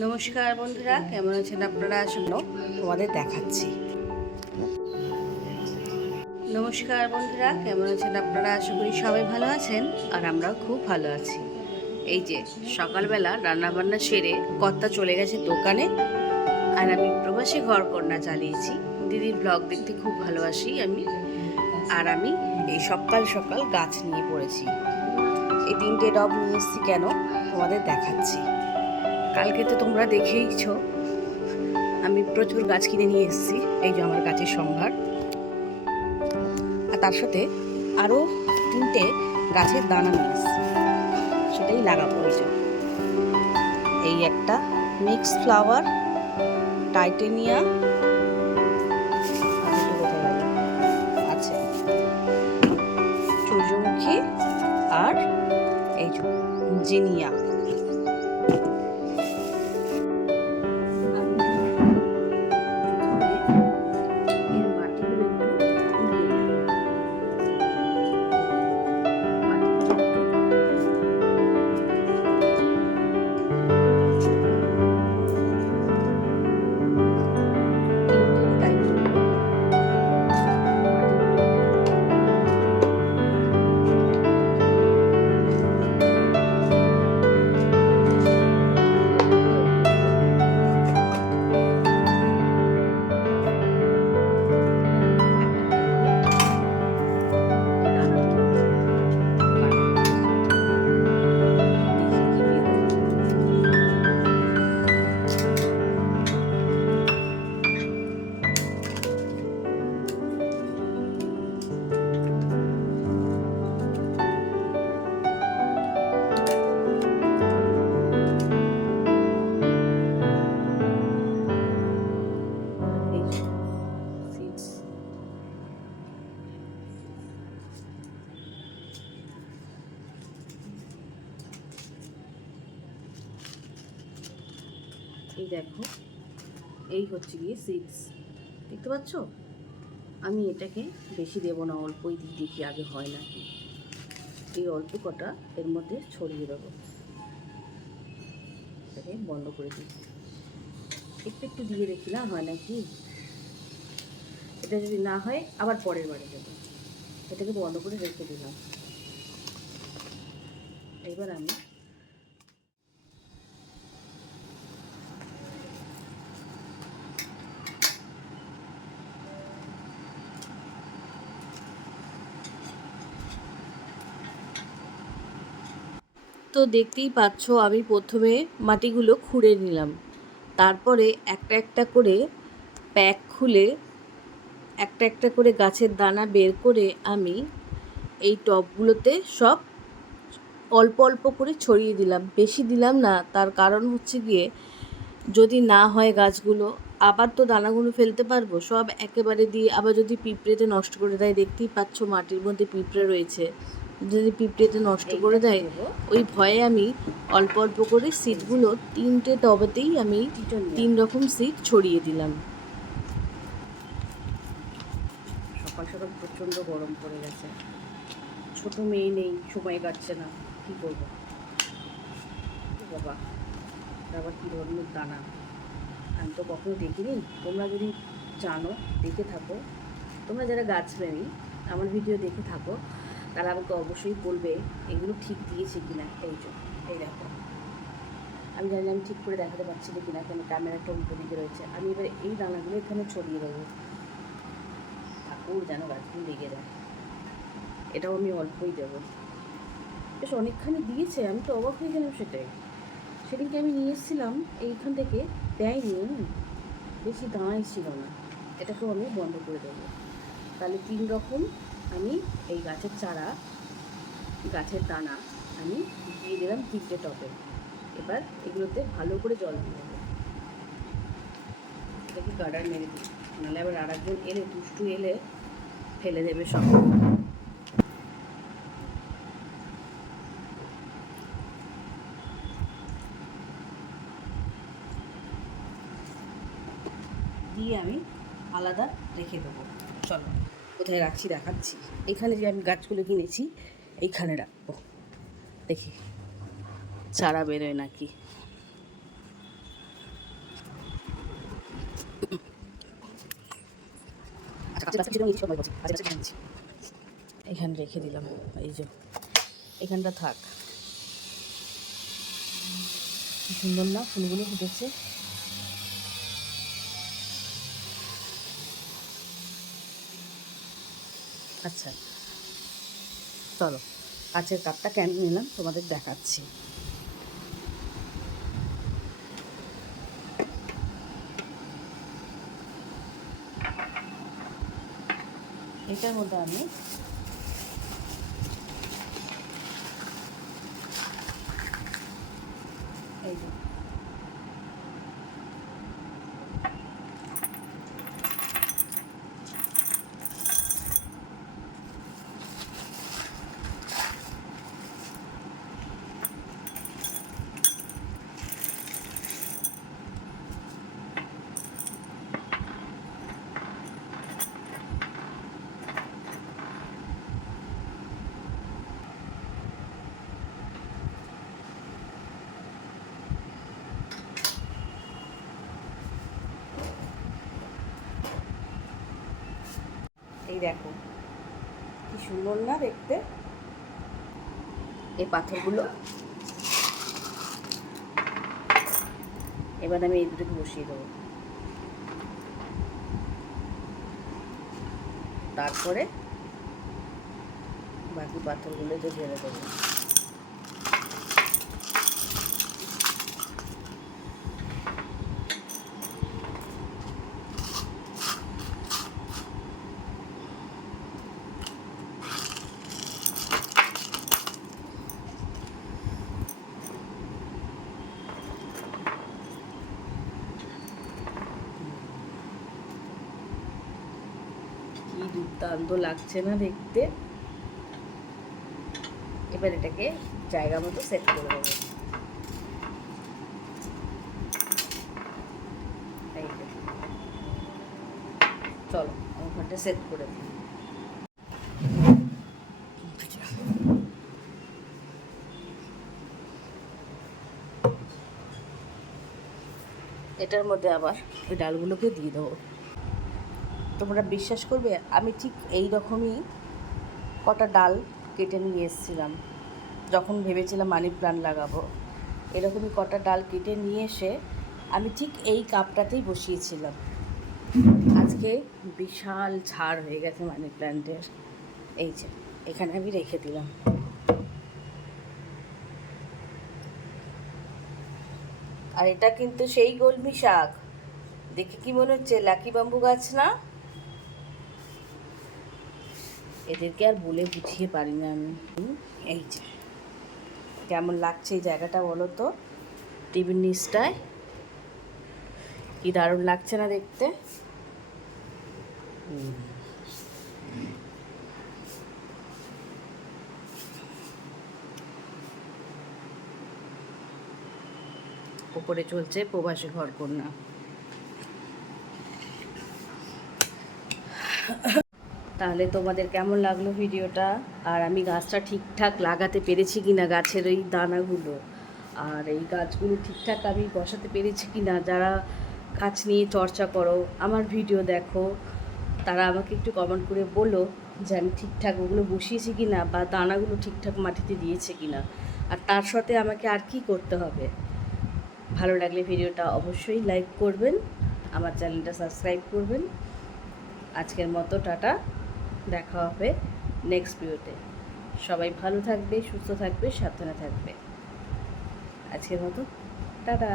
নমস্কার বন্ধুরা, কেমন আছেন আপনারা? আসলে তোমাদের দেখাচ্ছি। নমস্কার বন্ধুরা, কেমন আছেন আপনারা? আশা করি সবাই ভালো আছেন, আর আমরাও খুব ভালো আছি। এই যে সকালবেলা রান্নাবান্না সেরে কর্তা চলে গেছে দোকানে, আর আমি প্রবাসী ঘরকন্যা চালিয়েছি। দিদির ব্লগ দেখতে খুব ভালোবাসি আমি। আর আমি এই সকাল সকাল গাছ নিয়ে পড়েছি। এই 3টে টব নিয়ে এসেছি কেন, তোমাদের দেখাচ্ছি। কালকে তো তোমরা দেখেইছো আমি প্রচুর গাছ কিনে নিয়ে এসেছি। এই যে আমার গাছের সম্ভার, আর তার সাথে আরও 3টে গাছের দানা নিয়ে এসেছি, সেটাই লাগাবো। এই একটা মিক্স ফ্লাওয়ার, টাইটেনিয়া, আছে সূর্যমুখী, আর এই যে জিনিয়া। এই দেখো, এই হচ্ছে গিয়ে সিডস, দেখতে পাচ্ছ? আমি এটাকে বেশি দেবো না, অল্পই দিয়ে দেখি আগে হয় নাকি। এই অল্প কটা এর মধ্যে ছড়িয়ে দেবো, এটাকে বন্ধ করে দিই। একটু একটু দিয়ে দেখি না হয় নাকি। এটা যদি না হয় আবার পরের বারে দেবো। এটাকে বন্ধ করে রেখে দিলাম। এবার আমি তো দেখতেই পাচ্ছ, আমি প্রথমে মাটিগুলো খুঁড়ে নিলাম, তারপরে একটা একটা করে প্যাক খুলে একটা একটা করে গাছের দানা বের করে আমি এই টবগুলোতে সব অল্প অল্প করে ছড়িয়ে দিলাম, বেশি দিলাম না। তার কারণ হচ্ছে গিয়ে, যদি না হয় গাছগুলো, আবার তো দানাগুলো ফেলতে পারবো, সব একেবারে দিয়ে আবার যদি পিঁপড়েতে নষ্ট করে দেয়, দেখতেই পাচ্ছ মাটির মধ্যে পিঁপড়ে রয়েছে, যদি পিঁপড়েতে নষ্ট করে দেয় ওই ভয়ে আমি অল্প অল্প করে সিডগুলো 3টে টবেতেই আমি 3 রকম সিড ছড়িয়ে দিলাম। সকাল সকাল প্রচণ্ড গরম পড়ে গেছে, ছোট মেয়ে নেই, সময় কাটছে না, কী করবো বাবা। আবার কী ধরনের দানা আমি তো কখনো দেখিনি। তোমরা যদি জানো, দেখে থাকো, তোমরা যারা গাছ প্রেমী আমার ভিডিও দেখে থাকো, তারা আমাকে অবশ্যই বলবে এগুলো ঠিক দিয়েছে কিনা। এই দেখো, আমি জানি আমি ঠিক করে দেখাতে পারছি না কিনা, কেন ক্যামেরাটা উল্টো দিকে রয়েছে। আমি এবার এই দানাগুলো এখানে ছড়িয়ে দেবো, ঠাকুর যেন গাছগুলো লেগে দেয়। এটাও আমি অল্পই দেবো, বেশ অনেকখানি দিয়েছে, আমি তো অবাক হয়ে গেলাম। সেদিনকে আমি নিয়ে এসেছিলাম এইখান থেকে, দেয়নি, বেশি দাঁড়াই ছিল না। এটাকেও আমি বন্ধ করে দেবো। তাহলে 3 রকম আমি এই গাছের চারা, গাছের দানা আমি দিয়ে দিলাম 3টে টবে। এবার এগুলোতে ভালো করে জল দিয়ে দেবো, এটাকে গার্ডার মেরে দিই, নাহলে আবার আরেকজন এলে, দুষ্টু এলে ফেলে দেবে সব। দিয়ে আমি আলাদা রেখে দেবো। চলো কোথায় রাখছি দেখাচ্ছি। এখানে যে আমি গাছগুলো কিনেছি এইখানে রাখবো, দেখি চারা বেরোয় নাকি। এখানে রেখে দিলাম, এই যে এখানটা থাক। কি সুন্দর না ফুলগুলো ফুটেছে। আচ্ছা চলো, কাছের কাপটা কেন নিলাম তোমাদের দেখাচ্ছি। এটার মধ্যে আমি এই যে এই দেখো কি সুন্দর না দেখতে এই পাথরগুলো। এবার আমি এই দুটোকে বসিয়ে দেবো, তারপরে বাকি পাথরগুলো তো ঢেলে দেবো। কি দুর্দান্ত লাগছে না দেখতে। এবার এটাকে জায়গা মতো সেট করে দেবো। এই যে চলো ওখানটা সেট করে দিই। এটার মধ্যে আবার ওই ডালগুলোকে দিয়ে দেবো। তোমরা বিশ্বাস করবে, আমি ঠিক এই রকমই কটা ডাল কেটে নিয়ে এসেছিলাম যখন ভেবেছিলাম মানি প্ল্যান্ট লাগাবো। এরকমই কটা ডাল কেটে নিয়ে এসে আমি ঠিক এই কাপটাতেই বসিয়েছিলাম। আজকে বিশাল ঝাড় হয়ে গেছে মানি প্ল্যান্টের। এই যে এখানে আমি রেখে দিলাম। আর এটা কিন্তু সেই কলমি শাক, দেখে কি মনে হচ্ছে লাকি বাম্বু গাছ না? এদেরকে আর বলে বুঝিয়ে পারি না আমি। এই যে কেমন লাগছে এই জায়গাটা বলো তো, টিভির নিচটায় কি দারুণ লাগছে না দেখতে। উপরে চলছে প্রবাসী ঘরকন্যা। তাহলে তোমাদের কেমন লাগলো ভিডিওটা, আর আমি গাছটা ঠিকঠাক লাগাতে পেরেছি কিনা, গাছের এই দানাগুলো আর এই গাছগুলো ঠিকঠাক আমি বসাতে পেরেছি কিনা। যারা গাছ নিয়ে চর্চা করো, আমার ভিডিও দেখো, তারা আমাকে একটু কমেন্ট করে বলো যে আমি ঠিকঠাক ওগুলো বসিয়েছি কিনা বা দানাগুলো ঠিকঠাক মাটিতে দিয়েছে কিনা, আর তার সাথে আমাকে আর কি করতে হবে। ভালো লাগলে ভিডিওটা অবশ্যই লাইক করবেন, আমার চ্যানেলটা সাবস্ক্রাইব করবেন। আজকের মতো টাটা, দেখা হবে নেক্সট ভিডিওতে। সবাই ভালো থাকবে, সুস্থ থাকবে, সাবধানে থাকবে। আজকের মতো টাটা।